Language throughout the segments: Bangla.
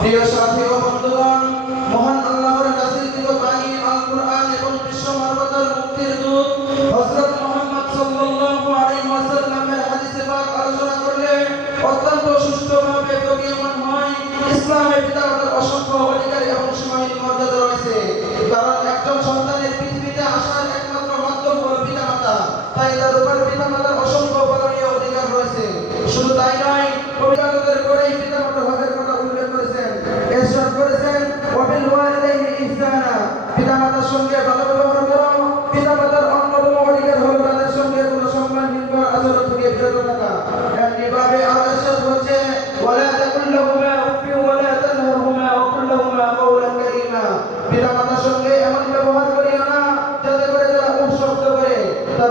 প্রিয় সাথী ও বন্ধুগণ, মহান আল্লাহর কাছে দিল বাণী আল কোরআন এবং বিশ্ব মানবতার মুক্তির দূত হযরত মুহাম্মদ সাল্লাল্লাহু আলাইহি ওয়াসাল্লামের হাদিসে পাক আলোচনা করলে অত্যন্ত সুষ্ঠুভাবে প্রতীয়মান হয়। ইসলামের পিতা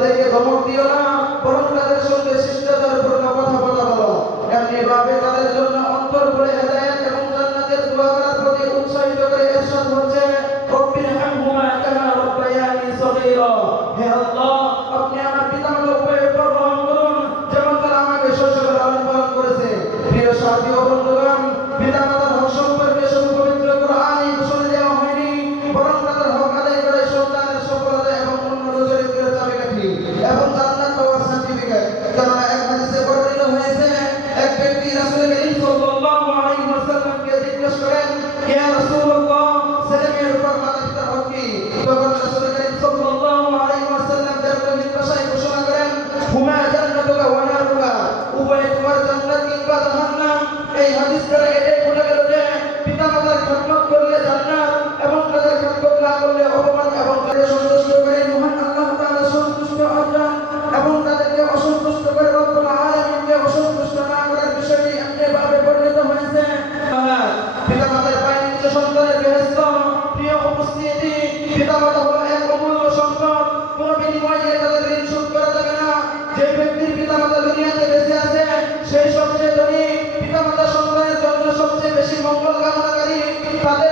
তাদেরকে ধমক দিও না, বরং তাদের সঙ্গে শিষ্টাচারপূর্ণ কথা বলা হলো এমনি ভাবে তাদের জন্য অন্তর করে যখন রাসূল করিম সাল্লাল্লাহু আলাইহি ওয়াসাল্লাম তার কলিম ভাষায় ঘোষণা করেন, হুমা জান্নাতুকা ওয়া নারুকা, উভয় তোমার জান্নাত কিংবা এই হাদিস দ্বারা মাতা ঋণ শোধ করা যাবে না। যে ব্যক্তির পিতা মাতা দুনিয়াতে বেঁচে আছে সেই সবচেয়ে ধনী। পিতা মাতা সন্তানের জন্য সবচেয়ে বেশি মঙ্গল কামনাকারী তাদের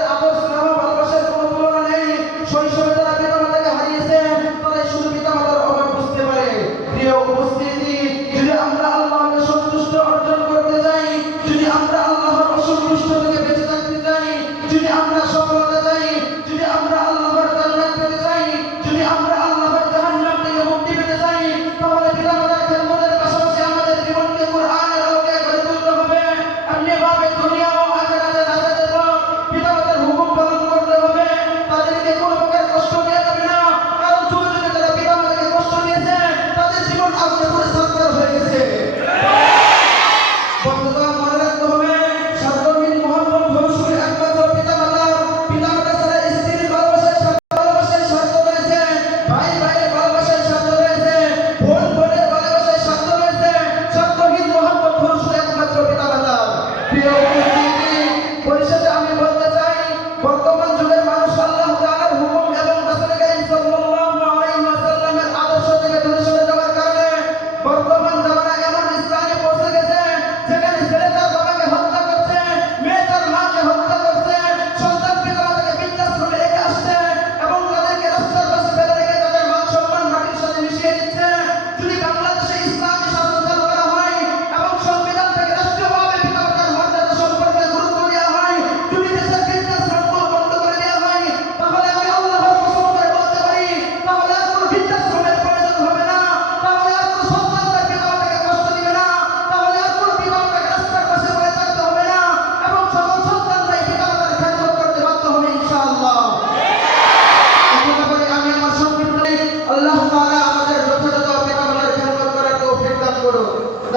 Thank you.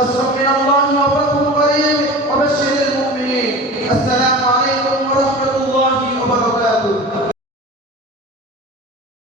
قصر من الله